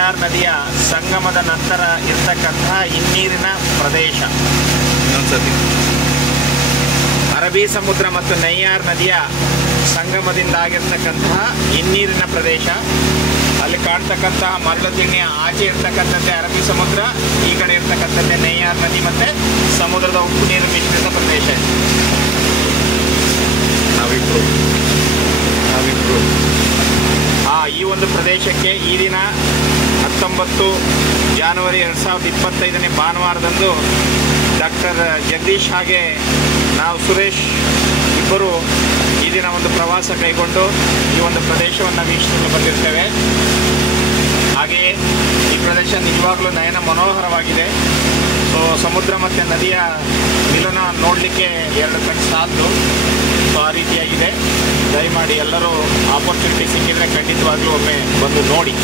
ನೈಯಾರ್ ನದಿಯ ಸಂಗಮದ ನಂತರ ಇರ್ತಕ್ಕಂತಹ ಹಿನ್ನೀರಿನ ಪ್ರದೇಶ. ಅರಬ್ಬಿ ಸಮುದ್ರ ಮತ್ತು ನೈಯಾರ್ ನದಿಯ ಸಂಗಮದಿಂದ ಆಗಿರ್ತಕ್ಕಂತಹ ಹಿನ್ನೀರಿನ ಪ್ರದೇಶ. ಅಲ್ಲಿ ಕಾಣ್ತಕ್ಕಂತಹ ಮರಳು ತಿಣ್ಣಿಯ ಆಚೆ ಇರ್ತಕ್ಕಂಥದ್ದೇ ಅರಬ್ಬಿ ಸಮುದ್ರ, ಈ ಕಡೆ ಇರ್ತಕ್ಕಂಥದ್ದೇ ನೈಯಾರ್ ನದಿ ಮತ್ತು ಸಮುದ್ರದ ಉಪ್ಪು ನೀರು ಮಿಶ್ರಿತ ಪ್ರದೇಶ. ಈ ಒಂದು ಪ್ರದೇಶಕ್ಕೆ ಈ ದಿನ 19 ಜನವರಿ 2025 ಭಾನುವಾರದಂದು ಡಾಕ್ಟರ್ ಜಗದೀಶ್ ಹಾಗೆ ನಾವು ಸುರೇಶ್ ಇಬ್ಬರು ಈ ದಿನ ಒಂದು ಪ್ರವಾಸ ಕೈಗೊಂಡು ಈ ಒಂದು ಪ್ರದೇಶವನ್ನು ವೀಕ್ಷಿಸಲು ಬಂದಿರ್ತೇವೆ. ಹಾಗೆಯೇ ಈ ಪ್ರದೇಶ ನಿಜವಾಗಲೂ ನಯನ ಮನೋಹರವಾಗಿದೆ. ಸೊ ಸಮುದ್ರ ಮತ್ತು ನದಿಯ ಮಿಲನ ನೋಡಲಿಕ್ಕೆ ಎರಡು ಕಣ್ಣು ಸಾಲದು. ಸೊ ಆ ರೀತಿಯಾಗಿದೆ. ದಯಮಾಡಿ ಎಲ್ಲರೂ ಆಪರ್ಚುನಿಟಿ ಸಿಕ್ಕಿದರೆ ಖಂಡಿತವಾಗ್ಲೂ ಒಮ್ಮೆ ಬಂದು ನೋಡಿ.